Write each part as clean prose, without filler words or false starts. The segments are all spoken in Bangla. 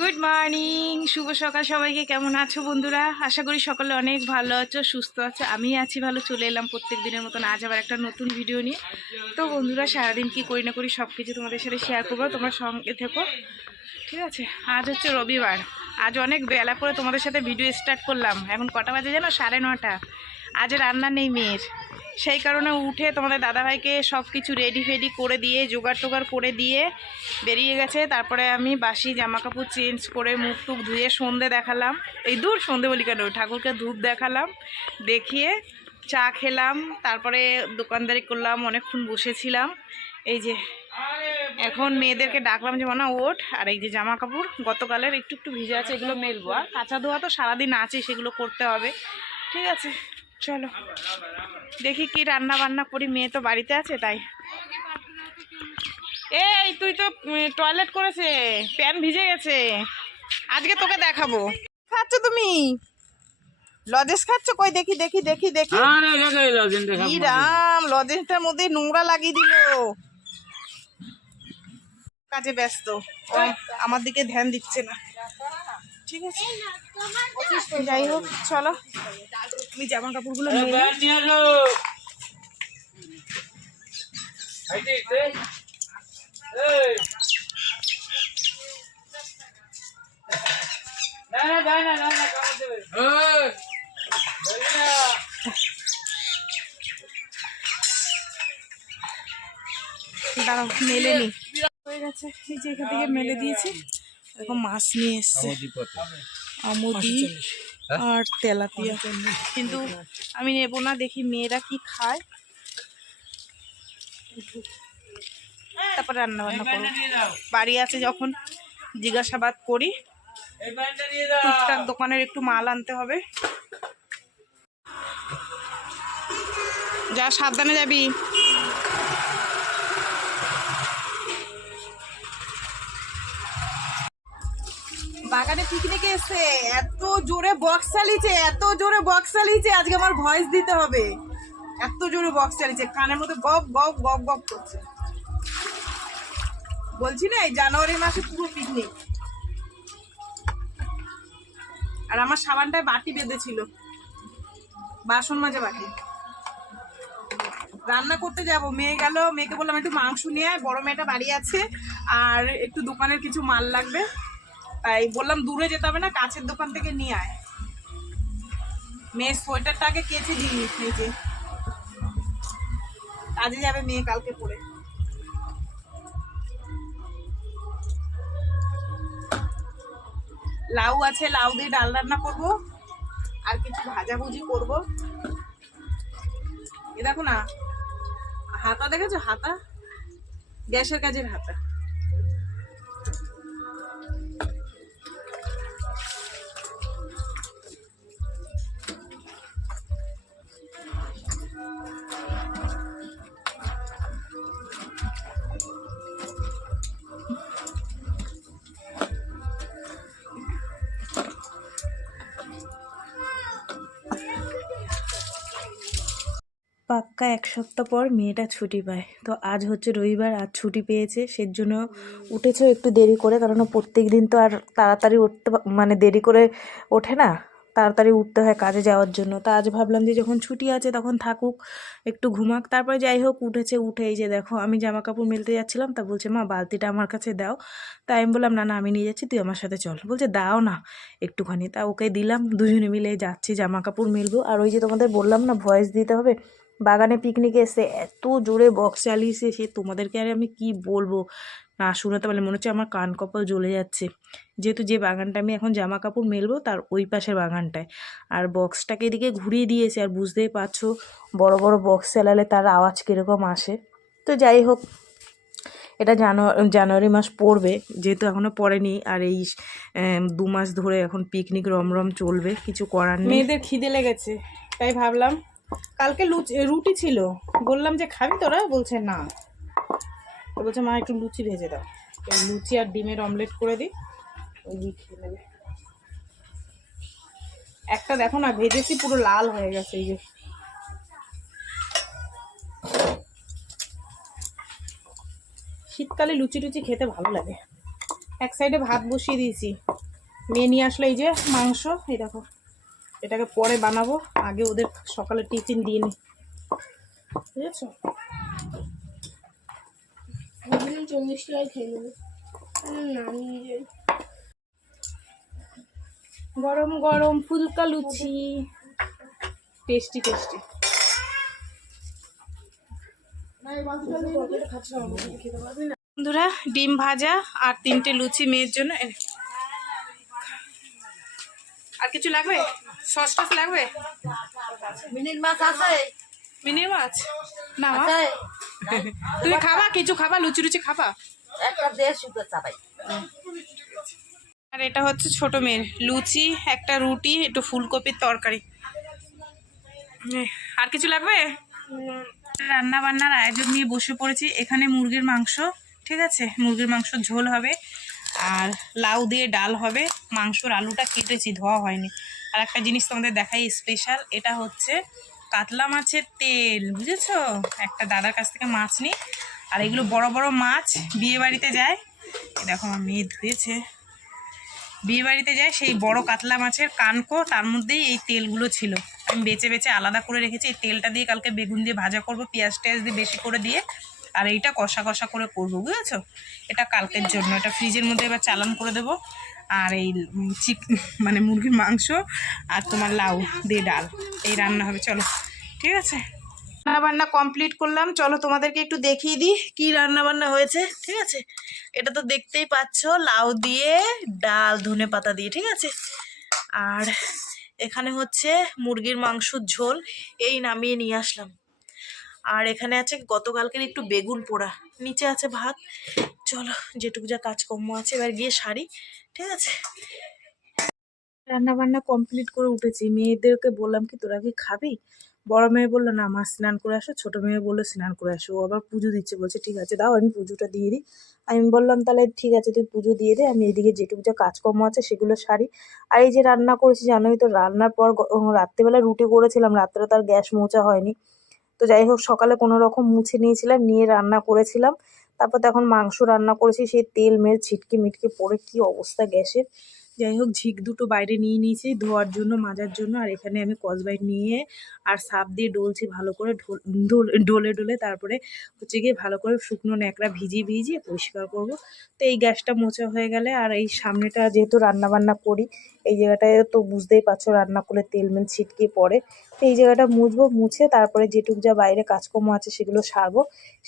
গুড মর্নিং, শুভ সকাল সবাইকে। কেমন আছো বন্ধুরা? আশা করি সকলে অনেক ভালো আছো, সুস্থ আছো। আমি আছি ভালো। চলে এলাম প্রত্যেক দিনের মতন আজ আবার একটা নতুন ভিডিও নিয়ে। তো বন্ধুরা, সারাদিন কি করি না করি সব কিছু তোমাদের সাথে শেয়ার করবো, তোমরা সঙ্গে থেকো, ঠিক আছে? আজ হচ্ছে রবিবার। আজ অনেক বেলা করে তোমাদের সাথে ভিডিও স্টার্ট করলাম। এখন কটা বাজে জানো? 9:30। আজ রান্না নেই মেয়ের, সেই কারণে উঠে তোমাদের দাদাভাইকে সব কিছু রেডি ফেডি করে দিয়ে জোগাড় টোগাড় করে দিয়ে বেরিয়ে গেছে। তারপরে আমি বাসি জামা কাপড় চেঞ্জ করে মুখ টুক ধুয়ে সন্ধে দেখালাম। এই দূর সন্ধে বলি কেন, ঠাকুরকে ধূপ দেখালাম, দেখিয়ে চা খেলাম। তারপরে দোকানদারি করলাম, অনেকক্ষণ বসেছিলাম। এই যে এখন মেয়েদেরকে ডাকলাম যে মানা ওঠ। আর এই যে জামা কাপড় গতকালের একটু একটু ভিজে আছে, এগুলো মেলবো। আর কাঁচা ধোয়া তো সারাদিন আছে, সেগুলো করতে হবে, ঠিক আছে? চলো দেখি কি রান্না বান্না করি। মেয়ে তো বাড়িতে আছে তাই। এই তুই তো টয়লেট করেছে, প্যান ভিজে গেছে, আজকে তোকে দেখাবো। খাচ্ছ তুমি? লজেন্স খাচ্ছ? কই দেখি দেখি দেখি দেখি। রাম, লজেন্সটার মধ্যে নোংরা লাগিয়ে দিল। কাজে ব্যস্ত, ও আমার দিকে ধ্যান দিচ্ছে না, ঠিক আছে? যাই হোক, চলো আমি জামা কাপড়গুলো নিয়ে দাঁড়াও, মেলে নি হয়ে গেছে। এই যে এখান থেকে মেলে দিয়েছি। এরকম মাছ নিয়ে এসছে, আমুদি আর তেলাপিয়া, কিন্তু আমি নেবো না। দেখি মেয়েরা কি খায়, তারপর রান্না বান্না করবো। বাড়ি আছে যখন জিজ্ঞাসাবাদ করি। টুকটাক দোকানের একটু মাল আনতে হবে। যা, সাবধানে যাবি। বাগানে পিকনিকে এসে এত জোরে বক্স চালিয়েছে, এত জোরে বক্স চালিয়েছে, আজকে আমার ভয়েস দিতে হবে। এত জোরে বক্স চালিয়েছে, কানের মধ্যে গপ গপ গপ গপ করছে। বলছি না, এই জানুয়ারি মাসে পুরো পিকনিক। আর আমার সাবানটায় বাটি বেঁধেছিল, বাসন মাজা বাটি। রান্না করতে যাব, মেয়ে গেল, মেয়েকে বললাম একটু মাংস নিয়ে আয়, বড় মেয়েটা বাড়ি আছে, আর একটু দোকানের কিছু মাল লাগবে। তাই বললাম দূরে যেতে হবে না, কাছের দোকান থেকে নিয়ে আয়। মেয়ের সোয়েটারটা আগে কেচে দিই, নিজে কাজে যাবে মেয়ে কালকে পরে। লাউ আছে, লাউ দিয়ে ডাল রান্না করব, আর কিছু ভাজাভুজি করব। এ দেখো না, হাতা দেখেছো? হাতা, গ্যাসের কাজের হাতা। পাক্কা 1 সপ্তাহ পর মেয়েটা ছুটি পায়। তো আজ হচ্ছে রবিবার, আজ ছুটি পেয়েছে, সেজন্য উঠেছে একটু দেরি করে। কারণ প্রত্যেক দিন তো আর তাড়াতাড়ি উঠতে মানে দেরি করে ওঠে না, তাড়াতাড়ি উঠতে হয় কাজে যাওয়ার জন্য। তা আজ ভাবলাম যে যখন ছুটি আছে তখন থাকুক, একটু ঘুমাক। তারপরে যাই হোক, উঠেছে। উঠে এই যে দেখো, আমি জামা কাপড় মেলতে যাচ্ছিলাম, তা বলছে মা বালতিটা আমার কাছে দাও। তাই আমি বললাম না না, আমি নিয়ে যাচ্ছি, তুই আমার সাথে চল। বলছে দাও না একটুখানি। তা ওকে দিলাম, দুজনে মিলে যাচ্ছি জামা কাপড় মেলবো। আর ওই যে তোমাদের বললাম না ভয়েস দিতে হবে, বাগানে পিকনিকে এসে এত জোরে বক্স চালিয়েছে, সে তোমাদেরকে আর আমি কি বলবো। না শুনাতে পারলে মনে হচ্ছে আমার কান কপাল জ্বলে যাচ্ছে। যেহেতু যে বাগানটা আমি এখন জামা কাপড় মেলবো তার ওই পাশের বাগানটায়, আর বক্সটাকে এদিকে ঘুরিয়ে দিয়েছে। আর বুঝতেই পারছো বড় বড় বক্স চালালে তার আওয়াজ কীরকম আসে। তো যাই হোক, এটা জানুয়ারি মাস পড়বে, যেহেতু এখনও পড়েনি। আর এই 2 মাস ধরে এখন পিকনিক রমরম চলবে, কিছু করার নেই। মেয়েদের খিদে লেগেছে, তাই ভাবলাম, কালকে রুটি ছিল, বললাম যে খাবি তোরা? বলছে না। তো বলছে মা একটু লুচি ভেজে দাও। লুচি আর ডিমের অমলেট করে দিই, ওই খেয়ে নেবে। একটা দেখো না, ভেজেছি পুরো লাল হয়ে গেছে। এই যে শীতকালে লুচি টুচি খেতে ভালো লাগে। এক সাইডে ভাত বসিয়ে দিয়েছি, মেয়ে নিয়ে আসলে এই যে মাংস, এই দেখো এটাকে পরে বানাবো, আগে ওদের সকালে টিফিন দিয়ে নি, বুঝেছো? 40 টাকায় খেয়ে নেবো। গরম গরম ফুলকা লুচি, টেস্টি টেস্টি। বন্ধুরা ডিম ভাজা আর 3টে লুচি মেয়ের জন্য। আর কিছু লাগবে? সস টস লাগবে? মিনিট মাছ আছে? মিনির মাছ না মা? তুমি খাবা? কিছু খাবা? লুচি লুচি খাবা? একটা দেড় শুধু চাপাই। আর এটা হচ্ছে ছোট মেয়ের লুচি, একটা রুটি, একটু ফুলকপির তরকারি। আর কিছু লাগবে? রান্না বান্নার আয়োজন নিয়ে বসে পড়েছি। এখানে মুরগির মাংস, ঠিক আছে, মুরগির মাংস ঝোল হবে, আর লাউ দিয়ে ডাল হবে। মাংসর আলুটা কেটেছি, ধোয়া হয়নি। আর একটা জিনিস তোমাদের দেখাই স্পেশাল, এটা হচ্ছে কাতলা মাছের তেল, বুঝেছো? একটা দাদার কাছ থেকে মাছ নিই, আর এগুলো বড় বড় মাছ বিয়ে বাড়িতে যায়, দেখো আমার মেয়ে ধুয়েছে, বিয়ে বাড়িতে যায় সেই বড় কাতলা মাছের কানকো, তার মধ্যেই এই তেলগুলো ছিল। আমি বেছে বেছে আলাদা করে রেখেছি। এই তেলটা দিয়ে কালকে বেগুন দিয়ে ভাজা করব, পেঁয়াজ টেয়াজ দিয়ে বেশি করে দিয়ে, আর এইটা কষা কষা করে করবো, বুঝেছো? এটা কালকের জন্য, এটা ফ্রিজের মধ্যে এবার চালান করে দেবো। আর এই মানে মুরগির মাংস আর তোমার লাউ দিয়ে ডাল, এই রান্না হবে। চলো ঠিক আছে, রান্না বান্না কমপ্লিট করলাম, চলো তোমাদেরকে একটু দেখিয়ে দিই কি রান্না বান্না হয়েছে, ঠিক আছে? এটা তো দেখতেই পাচ্ছ, লাউ দিয়ে ডাল, ধনে পাতা দিয়ে, ঠিক আছে? আর এখানে হচ্ছে মুরগির মাংসর ঝোল, এই নামিয়ে নিয়ে আসলাম। আর এখানে আছে গতকালকের একটু বেগুন পোড়া, নিচে আছে ভাত। চলো যেটুকু যা কাজকর্ম আছে এবার গিয়ে সারি, ঠিক আছে? রান্না বান্না কমপ্লিট করে উঠেছি। মেয়েদেরকে বললাম কি তোরা কি খাবি? বড় মেয়ে বললো না মা স্নান করে আসো, ছোট মেয়ে বললো স্নান করে আসো, ও আবার পুজো দিচ্ছে, বলছে ঠিক আছে দাও আমি পুজোটা দিয়ে দিই। আমি বললাম তাহলে ঠিক আছে তুই পুজো দিয়ে দে, আমি এদিকে যেটুকু যা কাজকর্ম আছে সেগুলো সারি। আর এই যে রান্না করেছি জানোই তো, রান্নার পর রাত্রেবেলা রুটি করেছিলাম, রাত্রে তার গ্যাস মোছা হয়নি। তো যাই হোক সকালে কোনো রকম মুছে নিয়েছিলাম, নিয়ে রান্না করেছিলাম। তারপর তো এখন মাংস রান্না করেছি, সেই তেল মেল ছিটকে মিটকে পড়ে কি অবস্থা গ্যাসের। যাই হোক ঝিক দুটো বাইরে নিয়ে নিয়েছি ধোয়ার জন্য, মাজার জন্য। আর এখানে আমি কসবাইট নিয়ে আর সাপ দিয়ে ডলছি ভালো করে, ডলে ডলে তারপরে হচ্ছে গিয়ে ভালো করে শুকনো ন্যাকড়া ভিজিয়ে ভিজিয়ে পরিষ্কার করব। তো এই গ্যাসটা মোছা হয়ে গেলে, আর এই সামনেটা যেহেতু রান্না বান্না করি, এই জায়গাটায় তো বুঝতেই পারছো রান্না করলে তেল মেল ছিটকে পড়ে। তো এই জায়গাটা মুছবো, মুছে তারপরে যেটুক যা বাইরে কাজকর্ম আছে সেগুলো সারবো,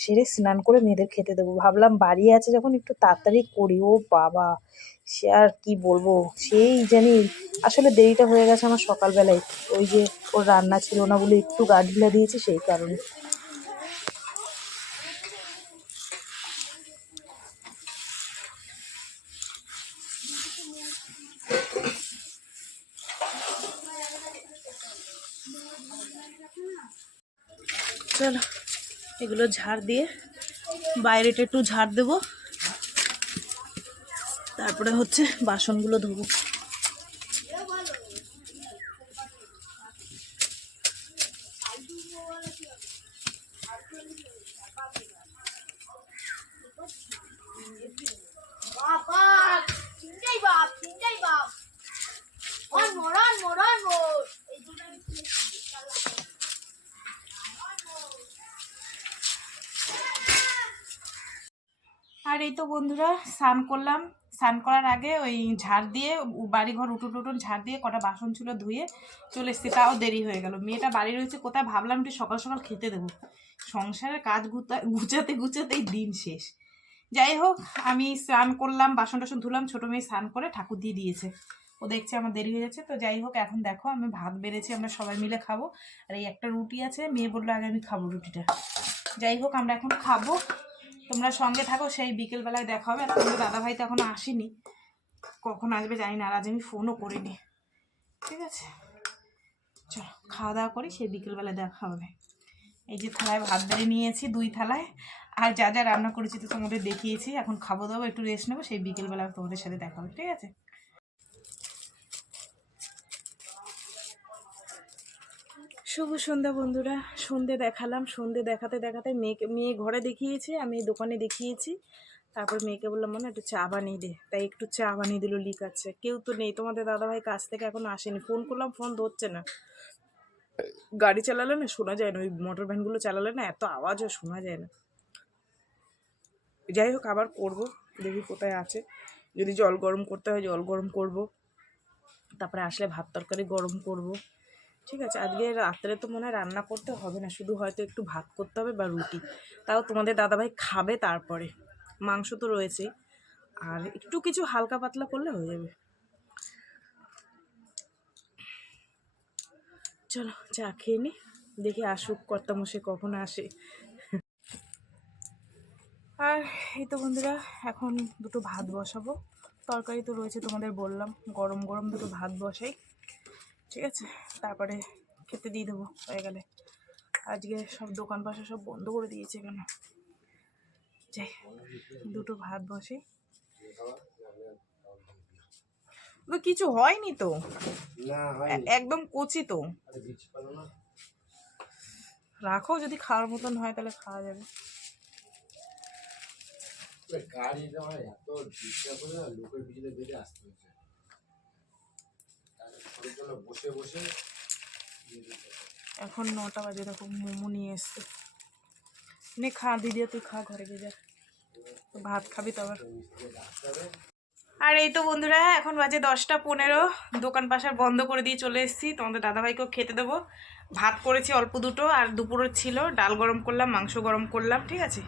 সেরে স্নান করে মেয়েদের খেতে দেবো। ভাবলাম বাড়ি আছে যখন একটু তাড়াতাড়ি করি। ও বাবা, সে আর কি বলবো, সেই জানি আসলে দেরিটা হয়ে গেছে আমার সকালবেলায়, ওই যে ওর রান্না ছিল না বলে একটু গা ঢিলা দিয়েছি সেই কারণে। চলো এগুলো ঝাড় দিয়ে বাইরেটা একটু ঝাড় দেবো, তারপরে হচ্ছে বাসনগুলো ধোবো। আর এই তো বন্ধুরা স্নান করলাম, স্নান করার আগে ওই ঝাড় দিয়ে বাড়িঘর উঠোন টুটুন ঝাড় দিয়ে কটা বাসন ছিল ধুয়ে চলে এসেছি, তাও দেরি হয়ে গেল। মেয়েটা বাড়ি রয়েছে কোথায়, ভাবলাম একটু সকাল সকাল খেতে দেবো। সংসারের কাজ গুছাতে গুছাতেই দিন শেষ। যাই হোক আমি স্নান করলাম, বাসন টাসন ধুলাম, ছোটো মেয়ে স্নান করে ঠাকুর দিয়ে দিয়েছে, ও দেখছে আমার দেরি হয়ে যাচ্ছে। তো যাই হোক এখন দেখো আমি ভাত বেড়েছি, আমরা সবাই মিলে খাবো। আর এই একটা রুটি আছে, মেয়ে বললো আগে আমি খাবো রুটিটা। যাই হোক আমরা এখন খাবো, তোমরা সঙ্গে থাকো, সেই বিকেলবেলায় দেখা হবে। আর তোমাদের দাদাভাই তো এখনো আসেনি, কখন আসবে জানি না, আর আজ আমি ফোনও করিনি, ঠিক আছে? চলো খাওয়া দাওয়া করি, সেই বিকেলবেলায় দেখা হবে। এই যে থালায় ভাত বেড়ে নিয়েছি 2 থালায়, আর যা যা রান্না করেছি তো তোমাদের দেখিয়েছি। এখন খাবো দাবো, একটু রেস্ট নেবো, সেই বিকেলবেলা তোমাদের সাথে দেখা হবে, ঠিক আছে? শুভ সন্ধ্যা বন্ধুরা, সন্ধে দেখালাম, সন্ধে দেখাতে দেখাতে মেয়ে ঘরে দেখিয়েছি, আমি দোকানে দেখিয়েছি। তারপর মেয়েকে বললাম মনে একটু চা বানিয়ে দে, তাই একটু চা বানিয়ে দিল লিকাচ্ছে। কেউ তো নেই, তোমাদের দাদাভাই কাজ থেকে এখনো আসেনি, ফোন করলাম ফোন ধরছে না। গাড়ি চালালে না শোনা যায় না, ওই মোটর ভ্যানগুলো চালালে না এত আওয়াজও শোনা যায় না। যাই হোক আবার করব, দেখি কোথায় আছে, যদি জল গরম করতে হয় জল গরম করব, তারপরে আসলে ভাত তরকারি গরম করব। ঠিক আছে, আজকে রাত্রে তো মনে হয় রান্না করতে হবে না, শুধু হয়তো একটু ভাত করতে হবে বা রুটি, তাও তোমাদের দাদাভাই খাবে। তারপরে মাংস তো রয়েছেই, আর একটু কিছু হালকা পাতলা করলে হয়ে যাবে। চলো চা খেয়ে নি, দেখি আসুক কর্তামশাই কখন আসে। আর এই তো বন্ধুরা, এখন দুটো ভাত বসাবো, তরকারি তো রয়েছে তোমাদের বললাম, গরম গরম দুটো ভাত বসাই। ঠিক আছে, তারপরে খেতে দিয়ে দেবো হয়ে গেলে। আজকে সব দোকান পাশে সব বন্ধ করে দিয়েছে কেন, যাই দুটো ভাত বসে। তো কিছু হয়নি তো, একদম কচি তো, রাখো যদি খাওয়ার মতন হয় তাহলে খাওয়া যাবে। এখন 9টা বাজে, দেখো মোমো নিয়ে এসছে। নে খা দিদি, তুই খা, ঘরে গিয়ে যা, ভাত খাবি তো আবার। আর এই তো বন্ধুরা, এখন বাজে 10টা 15, দোকান পাশার বন্ধ করে দিয়ে চলে এসেছি, তোমাদের দাদাভাইকেও খেতে দেবো। ভাত করেছি অল্প দুটো, আর দুপুরের ছিল ডাল গরম করলাম, মাংস গরম করলাম। ঠিক আছে,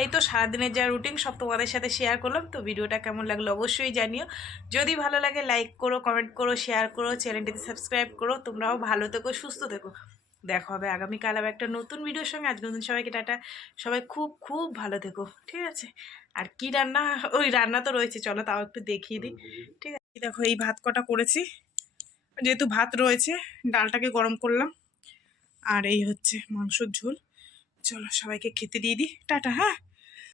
এই তো সারাদিনের যা রুটিন সব তোমাদের সাথে শেয়ার করলাম। তো ভিডিওটা কেমন লাগলো অবশ্যই জানিও, যদি ভালো লাগে লাইক করো, কমেন্ট করো, শেয়ার করো, চ্যানেলটিতে সাবস্ক্রাইব করো। তোমরাও ভালো থেকো, সুস্থ থেকো। দেখা হবে আগামীকাল আবার একটা নতুন ভিডিওর সঙ্গে। আজকের মতন সবাইকে টাটা, সবাই খুব খুব ভালো থেকো। ঠিক আছে, আর কি রান্না, ওই রান্না তো রয়েছে, চলো তাও একটু দেখিয়ে দিই। ঠিক আছে, দেখো এই ভাত কটা করেছি, যেহেতু ভাত রয়েছে ডালটাকে গরম করলাম, আর এই হচ্ছে মাংসর ঝোল। চলো সবাইকে খেতে দিয়ে দিই, টাটা। হ্যাঁ।